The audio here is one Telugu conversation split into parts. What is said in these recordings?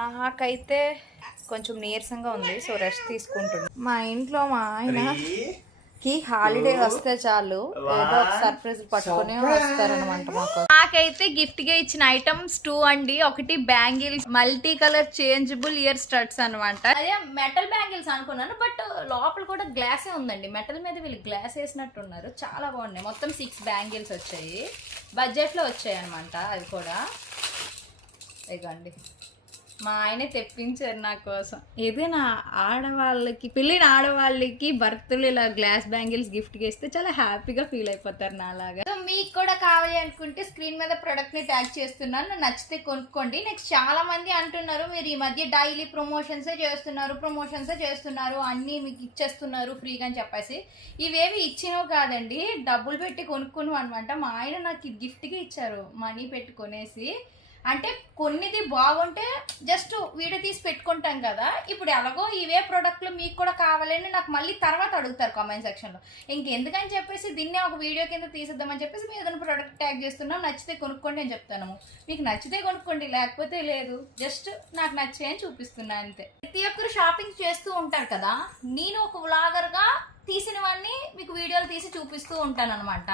నాకైతే కొంచెం నీరసంగా ఉంది, సో రెస్ట్ తీసుకుంటున్నా. మా ఇంట్లో మా ఆయనకి హాలిడే వస్తే చాలు ఏదో ఒక సర్ప్రైజ్ పట్టుకుని వస్తారనమాట మాకు. నాకైతే గిఫ్ట్ గా ఇచ్చిన ఐటమ్స్ 2 అండి. ఒకటి bangles, multi colour changeable year studs అనమాట. అదే మెటల్ బ్యాంగిల్స్ అనుకున్నాను, బట్ లోపల కూడా గ్లాసే ఉందండి. మెటల్ మీద వీళ్ళు గ్లాస్ వేసినట్టున్నారు, చాలా బాగున్నాయి. మొత్తం 6 బ్యాంగిల్స్ వచ్చాయి, బడ్జెట్ లో వచ్చాయి అనమాట. అవి కూడా ఇదిగోండి, మా ఆయన తెప్పించారు నా కోసం. ఏదైనా ఆడవాళ్ళకి, పెళ్ళిన ఆడవాళ్ళకి భర్తలు ఇలా గ్లాస్ బ్యాంగిల్స్ గిఫ్ట్గా ఇస్తే చాలా హ్యాపీగా ఫీల్ అయిపోతారు నాలాగా. సో మీకు కూడా కావాలి అనుకుంటే స్క్రీన్ మీద ప్రొడక్ట్ ని ట్యాగ్ చేస్తున్నాను, నచ్చితే కొనుక్కోండి. నెక్స్ట్ చాలా మంది అంటున్నారు మీరు ఈ మధ్య డైలీ ప్రమోషన్సే చేస్తున్నారు, అన్నీ మీకు ఇచ్చేస్తున్నారు ఫ్రీగా అని చెప్పేసి. ఇవేవి ఇచ్చినవి కాదండి, డబ్బులు పెట్టి కొనుక్కున్నాం అనమాట. మా ఆయన నాకు గిఫ్ట్గా ఇచ్చారు, మనీ పెట్టి కొనేసి. అంటే కొన్నిది బాగుంటే జస్ట్ వీడియో తీసి పెట్టుకుంటాం కదా. ఇప్పుడు ఎలాగో ఇవే ప్రోడక్ట్లు మీకు కూడా కావాలని నాకు మళ్ళీ తర్వాత అడుగుతారు కామెంట్ సెక్షన్లో. ఇంకెందుకని చెప్పేసి దీన్నే ఒక వీడియో కింద తీసేద్దామని చెప్పేసి మీరు ఏదైనా ప్రోడక్ట్ ట్యాగ్ చేస్తున్నాం, నచ్చితే కొనుక్కోండి అని చెప్తాను. మీకు నచ్చితే కొనుక్కోండి, లేకపోతే లేదు. జస్ట్ నాకు నచ్చే అని చూపిస్తున్నా అంతే. ప్రతి ఒక్కరు షాపింగ్ చేస్తూ ఉంటారు కదా, నేను ఒక వ్లాగర్గా తీసినవన్నీ మీకు వీడియోలు తీసి చూపిస్తూ ఉంటాను అనమాట.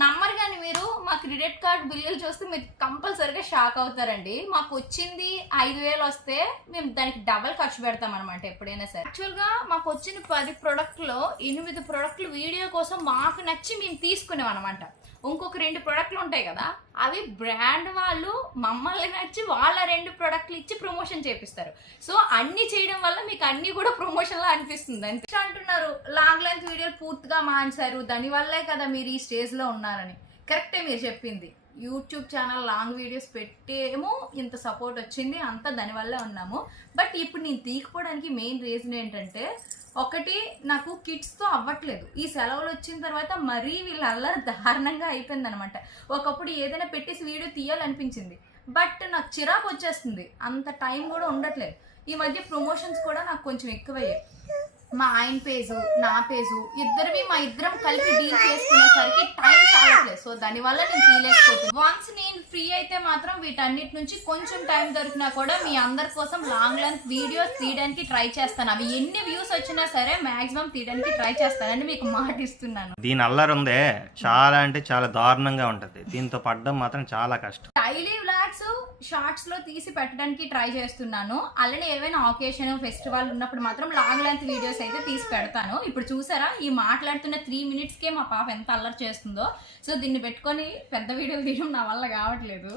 నమ్మరు కానీ మీరు మా క్రెడిట్ కార్డ్ బిల్లులు చూస్తే మీరు కంపల్సరీగా షాక్ అవుతారండి. మాకు వచ్చింది 5,000 వస్తే మేము దానికి డబల్ ఖర్చు పెడతాం అనమాట ఎప్పుడైనా సరే. యాక్చువల్గా మాకు వచ్చిన 10 ప్రోడక్ట్లో 8 ప్రోడక్ట్లు వీడియో కోసం మాకు నచ్చి మేము తీసుకున్నాం అనమాట. ఇంకొక 2 ప్రోడక్ట్లు ఉంటాయి కదా, అవి బ్రాండ్ వాళ్ళు మమ్మల్ని నచ్చి వాళ్ళ 2 ప్రోడక్ట్లు ఇచ్చి ప్రమోషన్ చేపిస్తారు. సో అన్ని చేయడం వల్ల మీకు అన్ని కూడా ప్రమోషన్లా అనిపిస్తుంది అంతే. అంటున్నారు లాంగ్ లెంత్ వీడియోలు పూర్తిగా మానేశారు, దానివల్లే కదా మీరు ఈ స్టేజ్లో ఉన్నారని. కరెక్టే మీరు చెప్పింది. యూట్యూబ్ ఛానల్ లాంగ్ వీడియోస్ పెట్టేమో ఇంత సపోర్ట్ వచ్చింది, అంతా దానివల్లే ఉన్నాము. బట్ ఇప్పుడు నేను తీయకపోవడానికి మెయిన్ రీజన్ ఏంటంటే, ఒకటి నాకు కిడ్స్తో అవ్వట్లేదు. ఈ సెలవులు వచ్చిన తర్వాత మరీ వీళ్ళ అల్లరి దారుణంగా అయిపోయింది అనమాట. ఒకప్పుడు ఏదైనా పెట్టేసి వీడియో తీయాలనిపించింది, బట్ నాకు చిరాకు వచ్చేస్తుంది, అంత టైం కూడా ఉండట్లేదు. ఈ మధ్య ప్రమోషన్స్ కూడా నాకు కొంచెం ఎక్కువయ్యాయి. మా ఆయన పేజు, నా పేజు, మా ఇద్దరం కలిపి డీల్ చేసుకునేసరికి టైం చాలట్లేదు. సో దానివల్ల నేను తీయలేకపోతున్నాను. వన్స్ నేను ఫ్రీ అయితే మాత్రం వీటన్నిటి నుంచి కొంచెం టైం దొరికినా కూడా మీ అందరి కోసం లాంగ్ లెంత్ వీడియోస్ తీయడానికి ట్రై చేస్తాను. అవి ఎన్ని వ్యూస్ వచ్చినా సరే మాక్సిమం తీయడానికి ట్రై చేస్తానని మీకు మాట ఇస్తున్నాను. దీని అల్లరి ఉందే చాలా అంటే చాలా దారుణంగా ఉంటది, దీంతో పడడం మాత్రం చాలా కష్టం. డైలీ వ్లాగ్స్ షార్ట్స్ లో తీసి పెట్టడానికి ట్రై చేస్తున్నాను. అలానే ఏవైనా ఆకేషన్, ఫెస్టివల్ ఉన్నప్పుడు మాత్రం లాంగ్ లెంత్ వీడియోస్ అయితే తీసి పెడతాను. ఇప్పుడు చూసారా, ఈ మాట్లాడుతున్న 3 minutesకే మా పాప ఎంత అల్లరి చేస్తుందో. సో దీన్ని పెట్టుకొని పెద్ద వీడియో తీయడం నా వల్ల కావట్లేదు.